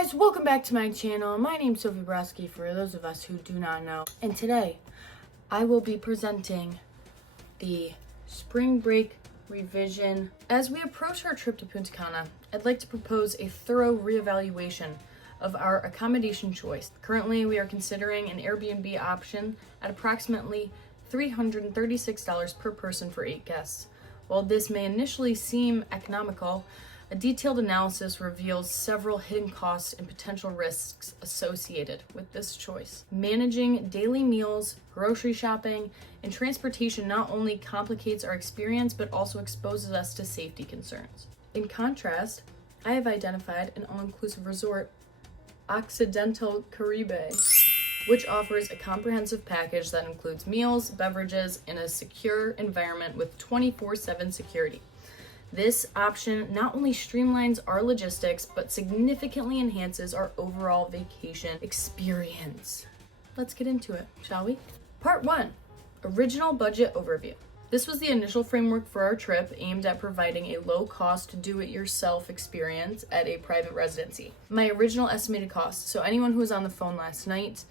guys, welcome back to my channel. My name's Sophie Broski for those of us who do not know. And today, I will be presenting the spring break revision. As we approach our trip to Punta Cana, I'd like to propose a thorough reevaluation of our accommodation choice. Currently, we are considering an Airbnb option at approximately $336 per person for 8 guests. While this may initially seem economical, a detailed analysis reveals several hidden costs and potential risks associated with this choice. Managing daily meals, grocery shopping, and transportation not only complicates our experience, but also exposes us to safety concerns. In contrast, I have identified an all-inclusive resort, Occidental Caribe, which offers a comprehensive package that includes meals, beverages, and a secure environment with 24/7 security. This option not only streamlines our logistics, but significantly enhances our overall vacation experience. Let's get into it, shall we? Part 1, Original Budget Overview. This was the initial framework for our trip, aimed at providing a low-cost, do-it-yourself experience at a private residency. My original estimated cost, so anyone who was on the phone last night,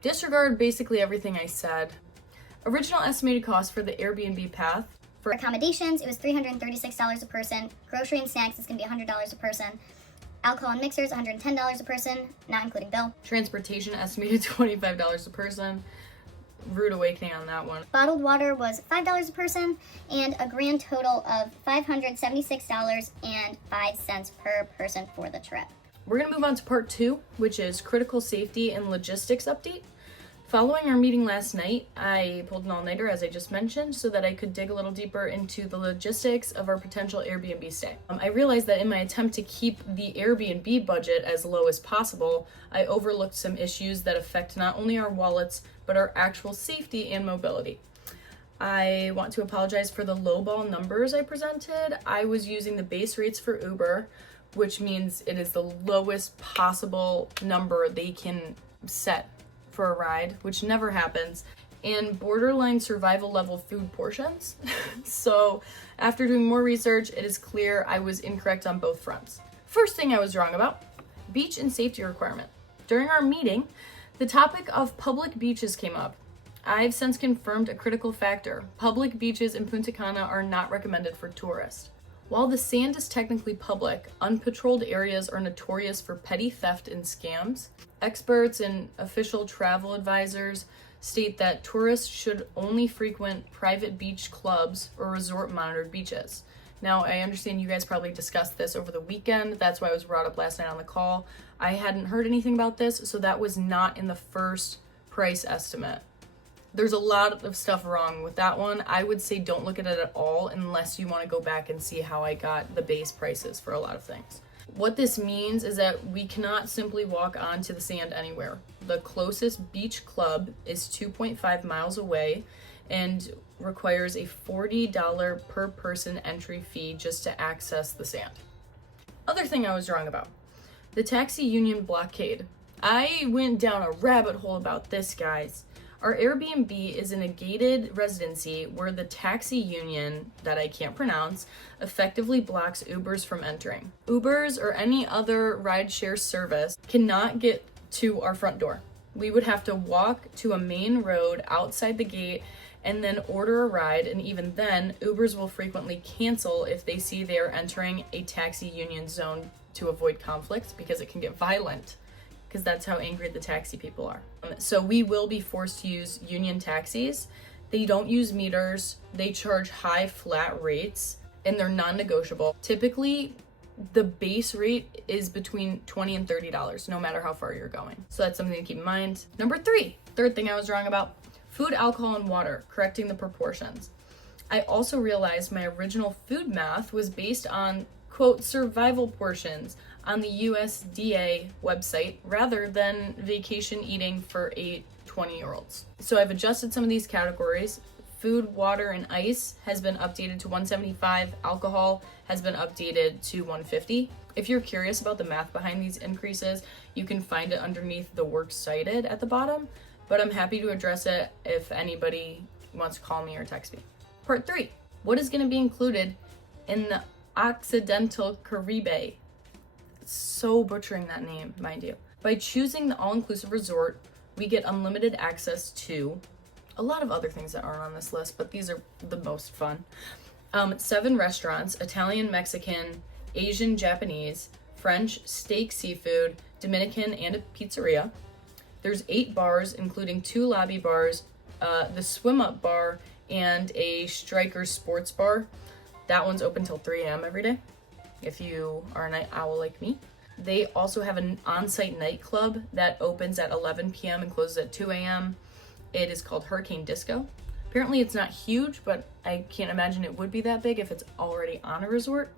disregard basically everything I said. Original estimated cost for the Airbnb path. For accommodations, it was $336 a person. Grocery and snacks is going to be $100 a person. Alcohol and mixers, $110 a person, not including bill. Transportation estimated $25 a person. Rude awakening on that one. Bottled water was $5 a person, and a grand total of $576.05 per person for the trip. We're going to move on to part 2, which is critical safety and logistics update. Following our meeting last night, I pulled an all-nighter, as I just mentioned, so that I could dig a little deeper into the logistics of our potential Airbnb stay. I realized that in my attempt to keep the Airbnb budget as low as possible, I overlooked some issues that affect not only our wallets, but our actual safety and mobility. I want to apologize for the lowball numbers I presented. I was using the base rates for Uber, which means it is the lowest possible number they can set for a ride, which never happens, and borderline survival level food portions. So after doing more research, it is clear I was incorrect on both fronts. First thing I was wrong about, beach and safety requirement. During our meeting, the topic of public beaches came up. I've since confirmed a critical factor. Public beaches in Punta Cana are not recommended for tourists. While the sand is technically public, unpatrolled areas are notorious for petty theft and scams. Experts and official travel advisors state that tourists should only frequent private beach clubs or resort-monitored beaches. Now, I understand you guys probably discussed this over the weekend. That's why it was brought up last night on the call. I hadn't heard anything about this, so that was not in the first price estimate. There's a lot of stuff wrong with that one. I would say don't look at it at all unless you want to go back and see how I got the base prices for a lot of things. What this means is that we cannot simply walk onto the sand anywhere. The closest beach club is 2.5 miles away and requires a $40 per person entry fee just to access the sand. Other thing I was wrong about, the taxi union blockade. I went down a rabbit hole about this, guys. Our Airbnb is in a gated residency where the taxi union, that I can't pronounce, effectively blocks Ubers from entering. Ubers or any other rideshare service cannot get to our front door. We would have to walk to a main road outside the gate and then order a ride, and even then, Ubers will frequently cancel if they see they are entering a taxi union zone to avoid conflict, because it can get violent, because that's how angry the taxi people are. So we will be forced to use union taxis. They don't use meters, they charge high flat rates, and they're non-negotiable. Typically, the base rate is between $20 and $30, no matter how far you're going. So that's something to keep in mind. Number 3, third thing I was wrong about, food, alcohol, and water, correcting the proportions. I also realized my original food math was based on, quote, survival portions on the USDA website rather than vacation eating for 20-year-olds. So I've adjusted some of these categories. Food, water, and ice has been updated to $175. Alcohol has been updated to $150. If you're curious about the math behind these increases, you can find it underneath the works cited at the bottom, but I'm happy to address it if anybody wants to call me or text me. Part 3, what is going to be included in the Occidental Caribe? so butchering that name, mind you. By choosing the all-inclusive resort, we get unlimited access to a lot of other things that aren't on this list, but these are the most fun. 7 restaurants: Italian, Mexican, Asian, Japanese, French, steak, seafood, Dominican, and a pizzeria. There's 8 bars, including 2 lobby bars, the swim up bar, and a Striker sports bar. That one's open till 3 a.m. every day, if you are a night owl like me. They also have an on-site nightclub that opens at 11 p.m. and closes at 2 a.m. It is called Hurricane Disco. Apparently it's not huge, but I can't imagine it would be that big if it's already on a resort.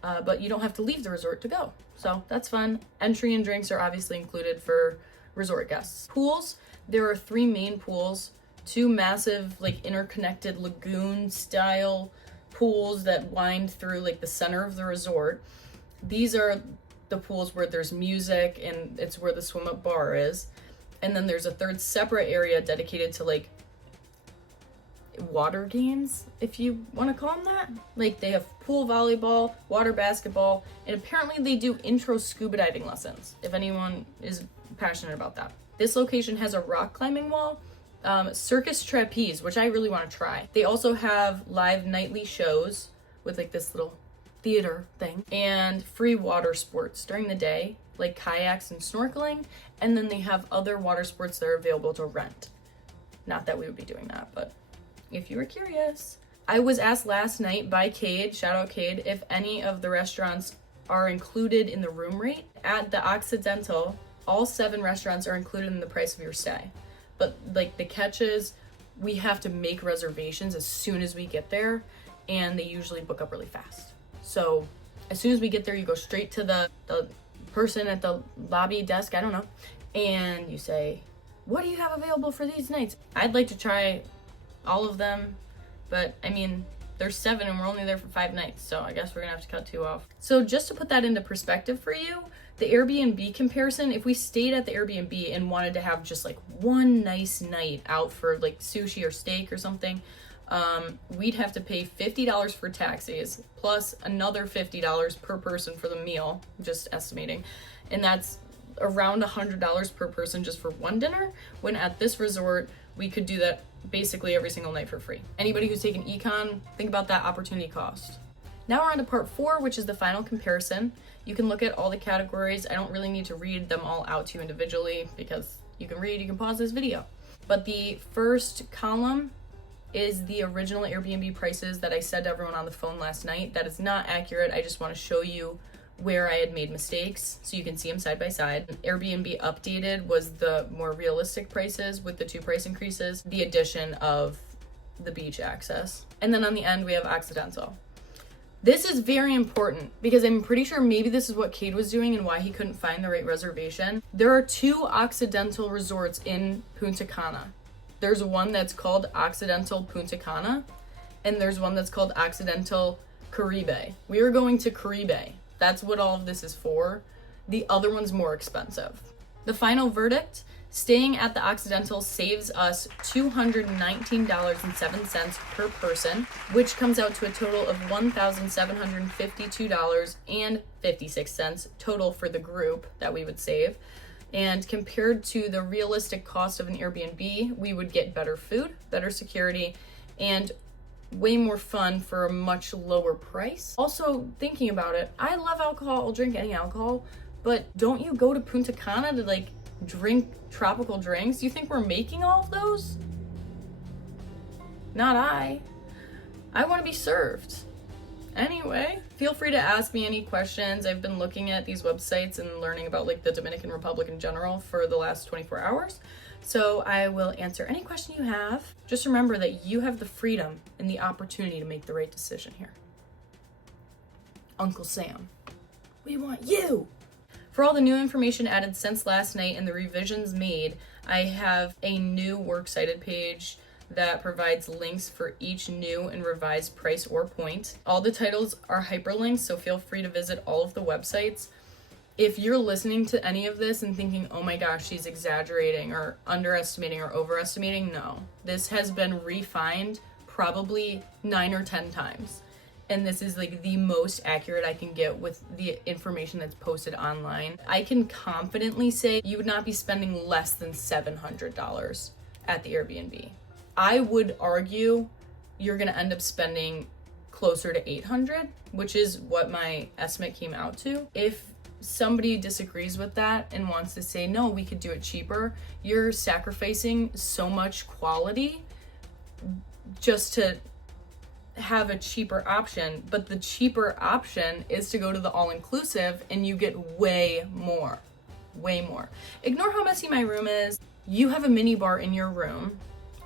But you don't have to leave the resort to go. So that's fun. Entry and drinks are obviously included for resort guests. Pools, there are 3 main pools, 2 massive, like, interconnected lagoon style pools that wind through like the center of the resort. These are the pools where there's music, and it's where the swim up bar is. And then there's a 3rd separate area dedicated to like water games, if you want to call them that. Like, they have pool volleyball, water basketball, and apparently they do intro scuba diving lessons, if anyone is passionate about that. This location has a rock climbing wall, circus trapeze, which I really want to try. They also have live nightly shows with like this little theater thing, and free water sports during the day, like kayaks and snorkeling, and then they have other water sports that are available to rent. Not that we would be doing that, but if you were curious. I was asked last night by Cade, shout out Cade, if any of the restaurants are included in the room rate. At the Occidental, all 7 restaurants are included in the price of your stay. But like the catch is, we have to make reservations as soon as we get there, and they usually book up really fast. So as soon as we get there, you go straight to the person at the lobby desk, I don't know, and you say, what do you have available for these nights? I'd like to try all of them, but I mean, there's 7 and we're only there for 5 nights, so I guess we're gonna have to cut 2 off. So just to put that into perspective for you, the Airbnb comparison, if we stayed at the Airbnb and wanted to have just like one nice night out for like sushi or steak or something, we'd have to pay $50 for taxis plus another $50 per person for the meal, just estimating, and that's around $100 per person just for one dinner, when at this resort we could do that basically every single night for free. Anybody who's taken econ, think about that opportunity cost. Now we're on to part 4, which is the final comparison. You can look at all the categories. I don't really need to read them all out to you individually because you can read, you can pause this video. But the first column is the original Airbnb prices that I said to everyone on the phone last night. That is not accurate. I just want to show you where I had made mistakes so you can see them side by side. Airbnb updated was the more realistic prices with the 2 price increases, the addition of the beach access. And then on the end, we have Occidental. This is very important because I'm pretty sure maybe this is what Cade was doing and why he couldn't find the right reservation. There are 2 Occidental resorts in Punta Cana. There's one that's called Occidental Punta Cana, and there's one that's called Occidental Caribe. We are going to Caribe. That's what all of this is for. The other one's more expensive. The final verdict, staying at the Occidental saves us $219.07 per person, which comes out to a total of $1,752.56 total for the group that we would save. And compared to the realistic cost of an Airbnb, we would get better food, better security, and way more fun for a much lower price. Also, thinking about it, I love alcohol, I'll drink any alcohol, but don't you go to Punta Cana to like drink tropical drinks? Do you think we're making all of those? Not I. I want to be served. Anyway, feel free to ask me any questions. I've been looking at these websites and learning about like the Dominican Republic in general for the last 24 hours. So I will answer any question you have. Just remember that you have the freedom and the opportunity to make the right decision here. Uncle Sam, we want you. For all the new information added since last night and the revisions made, I have a new works cited page that provides links for each new and revised price or point. All the titles are hyperlinks, so feel free to visit all of the websites. If you're listening to any of this and thinking, oh my gosh, she's exaggerating or underestimating or overestimating, no. This has been refined probably 9 or 10 times. and this is like the most accurate I can get with the information that's posted online, I can confidently say you would not be spending less than $700 at the Airbnb. I would argue you're gonna end up spending closer to $800, which is what my estimate came out to. If somebody disagrees with that and wants to say, no, we could do it cheaper, you're sacrificing so much quality just to have a cheaper option. But the cheaper option is to go to the all-inclusive and you get way more. Ignore how messy my room is. You have a mini bar in your room,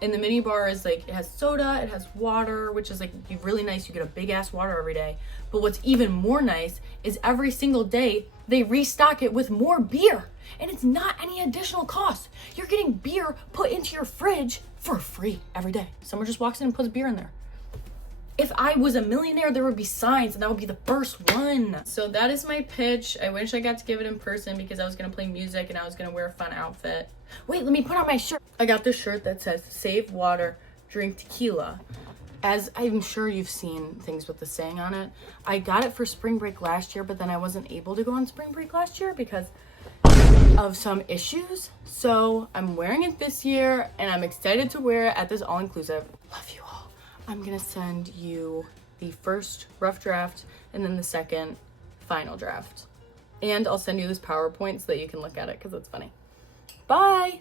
and the mini bar is like, it has soda, it has water, which is like really nice. You get a big ass water every day. But what's even more nice is every single day they restock it with more beer, and it's not any additional cost. You're getting beer put into your fridge for free every day. Someone just walks in and puts beer in there. If I was a millionaire, there would be signs, and that would be the first one. So that is my pitch. I wish I got to give it in person because I was gonna play music and I was gonna wear a fun outfit. Wait, let me put on my shirt. I got this shirt that says save water, drink tequila. As I'm sure you've seen things with the saying on it. I got it for spring break last year, but then I wasn't able to go on spring break last year because of some issues. So I'm wearing it this year and I'm excited to wear it at this all-inclusive. Love you all. I'm gonna send you the first rough draft and then the second final draft. And I'll send you this PowerPoint so that you can look at it because it's funny. Bye!